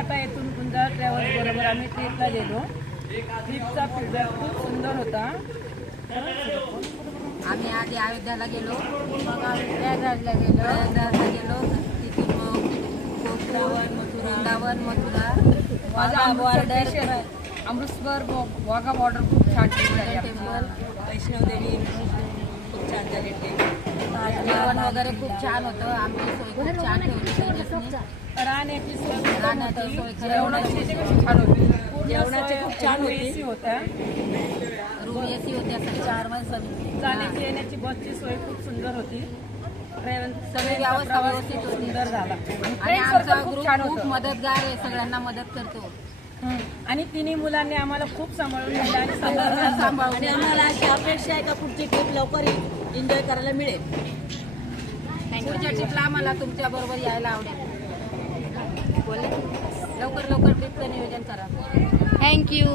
फाटा येथून गुंजाळ ट्रॅव्हल्स बरोबर आम्ही ट्रिपला गेलो. ट्रिपचा फीडबॅक खूप सुंदर होता. आम्ही आधी अयोध्याला गेलो, मग आम्ही प्रयागराजला गेलो. तिथून मग वृंदावन, मथुरा, माझा बॉर्डर अमृतसर वाघा बॉर्डर खूप छान टेम्पल, वैष्णवदेवी खूप छान झाली. जेवण वगैरे खूप छान होतं. आमची सोय खूप छान ठेवली. राहण्याची सोय जेवणाची छान होती. जेवणाची खूप छान एसी होत्या. रूम एसी होत्या. 4 माणसं. जाण्याची येण्याची बसची सोय खूप सुंदर होती. सगळी व्यवस्था व्यवस्थित सुंदर झाला आणि आमचा ग्रुप खूप मदतगार आहे, सगळ्यांना मदत करतो. आणि तिन्ही मुलांनी आम्हाला खूप सांभाळून नेलं आणि सांभाळून आणि आम्हाला अशी अपेक्षा आहे का पुढची ट्रिप लवकर एन्जॉय करायला मिळेल. पुढच्या ट्रिपला आम्हाला तुमच्या बरोबर यायला आवडेल. लवकर ट्रिपचं नियोजन करा. थँक्यू.